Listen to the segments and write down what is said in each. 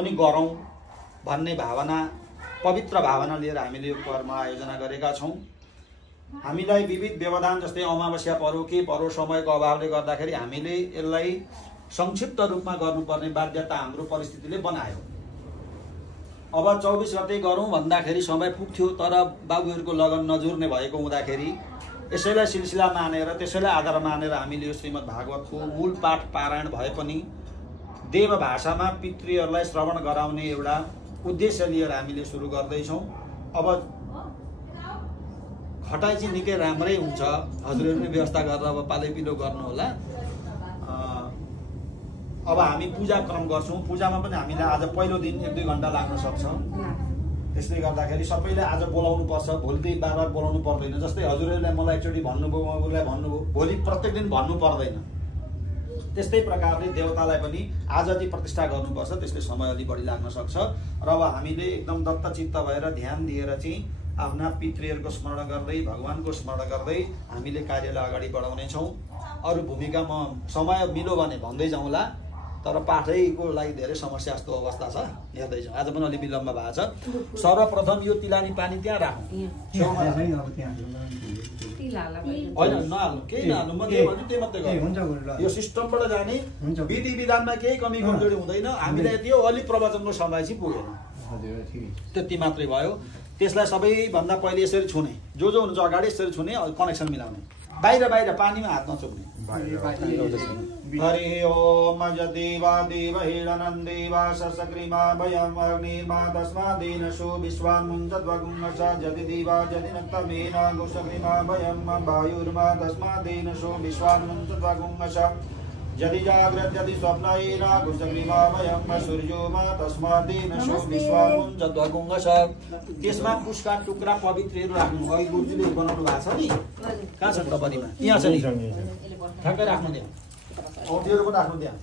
पनि गरौँ भन्ने भावना, पवित्र भावना लिएर हामीले यो कर्म आयोजना गरेका छौँ। हामीलाई विविध व्यवधान जस्तै अमावस्या पर्यो के पर्यो समयको अभावले गर्दाखेरि हामीले यसलाई संक्षिप्त रूपमा गर्नुपर्ने बाध्यता हाम्रो परिस्थितिले बनायो। अब 24 गते गरौँ भन्दाखेरि समय पुग्थ्यो, तर बाबुहरूको लगन नजुर्ने भएको हुँदाखेरि यसैलाई सिलसिला मानेर त्यसैलाई आधार मानेर हामीले यो श्रीमद् भागवतको मूल पाठ पारायण भए पनि देव भाषामा पितृहरूलाई श्रवण गराउने एउटा उद्देश्य लिएर हामीले सुरु गर्दैछौँ। अब खटाइ चाहिँ निकै राम्रै हुन्छ, हजुरहरूले व्यवस्था गरेर अब पालैपिलो गर्नुहोला। अब हामी पूजा क्रम गर्छौँ, पूजामा पनि हामीलाई आज पहिलो दिन 1-2 घण्टा लाग्न सक्छ। त्यसले गर्दाखेरि सबैले आज बोलाउनु पर्छ, भोलिदेखि बार बोलाउनु पर्दैन। जस्तै हजुरहरूले मलाई एकचोटि भन्नुभयो, उसलाई भन्नुभयो, भोलि प्रत्येक दिन भन्नु पर्दैन। त्यस्तै प्रकारले देवतालाई पनि आज चाहिँ प्रतिष्ठा गर्नुपर्छ, त्यसले समय अलि बढी लाग्न सक्छ। र अब हामीले एकदम दत्तचित्त भएर ध्यान दिएर चाहिँ आफ्ना पितृहरूको स्मरण गर्दै भगवानको स्मरण गर्दै हामीले कार्यलाई अगाडि बढाउनेछौँ। अरू भूमिका म समय मिलो भने भन्दै जाउँला, तर पाठैको लागि धेरै समस्या जस्तो अवस्था छ, हेर्दैछौँ। आज पनि अलि विलम्ब भएको छ। सर्वप्रथम यो तिलानी पानी त्यहाँ राखौँ, होइन नहाल्नु, केही नहाल्नु। म के भन्छु त्यही मात्रै गर्नु। यो सिस्टमबाट जाने विधि विधानमा केही कमी कमजोरी हुँदैन। हामीलाई त्यो अलिक प्रवचनको समय चाहिँ पुगेन, त्यति मात्रै भयो। त्यसलाई सबैभन्दा पहिले यसरी छुने, जो हुनुहुन्छ अगाडि यसरी छुने, कनेक्सन मिलाउने, बाहिर पानीमा हात नचुप्ने। हरि ओम देवा देव हिरणन्देवा ससक्रिमा भयम अग्निर्मा तस्मादेनशो विश्वान्मुञ्चद्वगुंस जति देवा जति नक्तमेन गोसक्रिमा भयम वायुर्मा तस्मादेनशो विश्वान्मुञ्चद्वगुंस यदि जाग्रत यदि स्वप्नेन गुसक्रिमा भयम सूर्योमा तस्मादेनशो विश्वान्मुञ्चद्वगुंस। त्यसमा पुष्का टुक्रा पवित्रहरू राख्नु। अघि गुरुजीले बनाउनु भएको छ नि, कहाँ छ तपाईँमा? यहाँ छ नि, ठ्याक्कै राख्नु त्यहाँ, औँठीहरू पनि राख्नु त्यहाँ।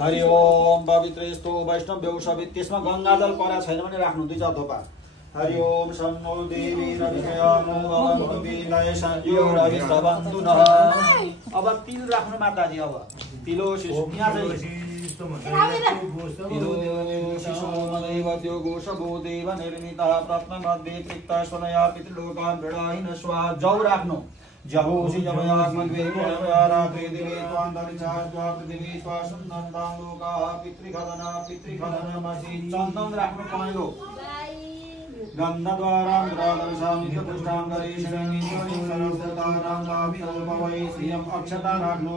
हरि ओम पवित्र यस्तो वैष्णव व्यवसाय। त्यसमा गङ्गाजल परा छैन भने राख्नु 2-4 थोपा। हरि ओम शन्नो देवी रविषयामो भवविलय संयो रविस्तवन्तु नः। अब तिल राख्नु माताजी। अब तिलो शिशु यहाँ चाहिँ तिलो शिशु मदैव त्यो गोषभो देव निर्मिता प्रत्नमध्ये पित्ता स्वनया पितृलोकान् विडाहिन स्वाहा। जौ राख्नु। जहोषि जवयात्मद्वे रात्रे दिवे त्वान्तरिक्षा त्वा पृथिवी त्वा सुन्दन्तां लोकाः पितृखदनमसि। चन्दन राख्नु पहेँलो। गन्धद्वारां रादर्शामि पुष्टां गरीषणीतारां लाभि अल्पवै श्रियम् अक्षता राख्नु।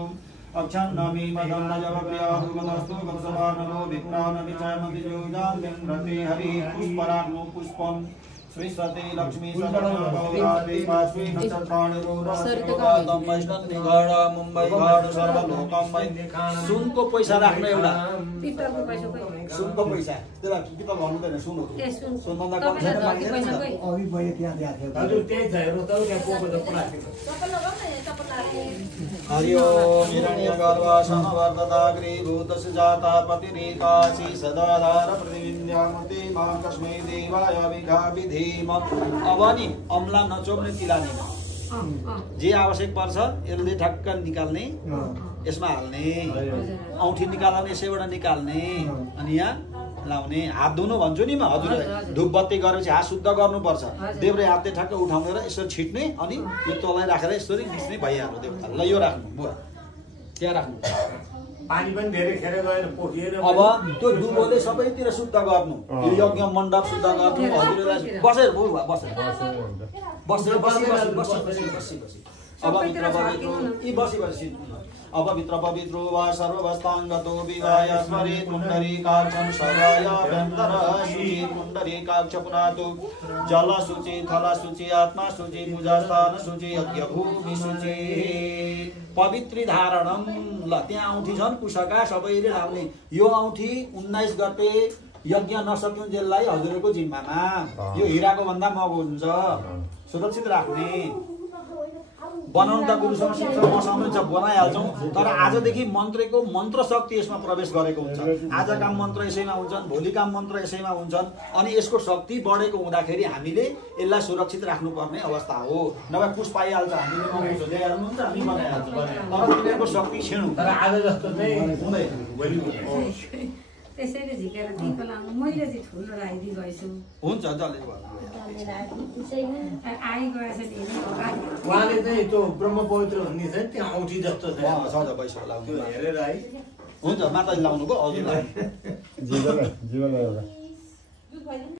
अक्षन्नमि मदन्न जवप्रिया दुर्गदस्तु गतसभानलो विप्रानपि चयमतिजोजान्तिं व्रते हरि। पुष्प राख्नु। पुष्पं श्रीसते लक्ष्मी सदनगौराते पार्श्वे नक्षत्राणि रोदं वैष्णवनिगढ मुम्बई घड सर्वलोकमय। सुनको पैसा राख्नु एउटा, सुनको पैसा। त्यसलाई पितल भन्नुहुँदैन, सुन हो। सुनभन्दा कम छैन पाइँदैन नि त। हरि ओम हिरण्यगर्भ समवर्धताग्रीभूत सुजाता पतिरेकाशी सदाधार प्रतिविन्द्यामूर्ति मां तस्मै देवाय विघाविधीम। अब नि अम्ला नचोप्ने तिलानीमा जे आवश्यक पर्छ यसले ठक्क निकाल्ने, यसमा हाल्ने, औँठी निकाल्ने यसैबाट निकाल्ने, अनि यहाँ लाउने। हात धुनु भन्छु नि म हजुरलाई, धुप बत्ती गरेपछि हात शुद्ध गर्नुपर्छ। देब्रे हातले ठक्क उठाउनु र यसरी छिट्ने, अनि यो तलाई राखेर यसरी मिच्ने भइहाल्यो देवता। ल यो राख्नु, बुवा त्यहाँ राख्नु। पानी पनि धेरै खेर गएर पोखिएर अब त्यो दुबोले सबैतिर शुद्ध गर्नु, यो यज्ञ मण्डप शुद्ध गर्नु। हजुरलाई बसेर बुवा बसेर बसेर बसी अब भित्र यी बसी अब भित्र पवित्रो वा सर्ववस्थाङ्गतो विवाय स्मरे पुण्डरीकाक्षं शवाय व्यन्तरः शुचि पुण्डरीकाक्ष पुनातु जल शुचि थल शुचि आत्मा शुचि पूजास्थान शुचि यज्ञ भूमि शुचि। पवित्री धारणम। ल त्यहाँ औँठी छन् कुशका सबैले लाउने। यो औँठी 19 गते यज्ञ नसकिन्जेललाई हजुरको जिम्मामा। यो हिराको भन्दा महँगो हुन्छ, सुरक्षित राख्ने। बनाउनु त गुरुसँग सिक्छ, मसँग पनि बनाइहाल्छौँ, तर आजदेखि मन्त्रको मन्त्र शक्ति यसमा प्रवेश गरेको हुन्छ। आजका मन्त्र यसैमा हुन्छन्, भोलिका मन्त्र यसैमा हुन्छन्, अनि यसको शक्ति बढेको हुँदाखेरि हामीले यसलाई सुरक्षित राख्नुपर्ने अवस्था हो। नभए पुस पाइहाल्छ, हामीले मगाउँछ ल्याइहाल्नुहुन्छ, हामी बनाइहाल्छौँ, तर तिनीहरूको शक्ति क्षीण हुन्छ। तर आज जस्तो चाहिँ हुँदैन। मैले चाहिँ ठुलो राखिदिइ गएछु हुन्छ जसले आइगएछ धेरै अगाडि उहाँले चाहिँ त्यो ब्रह्म पवित्र भन्ने छ त्यहाँ औँठी जस्तो छ सधैँ पैसा लाउनु त्यो हेरेर है हुन्छ माताले लाउनु भयो हजुरलाई जीवनलाई एउटा